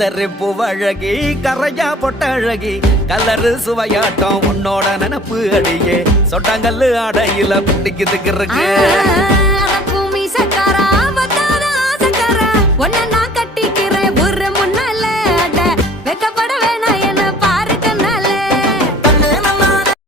கத்தரிப்பு அழகி கரையா பொட்ட அழகி கலரு சுவையாட்டம் உன்னோட நினப்பு அடியே சொட்டாங்கல்லு அடையில பிடிக்குதுக்கு இருக்கு பூமி சக்காரா வந்தாத ஆசக்காரா ஒன்ன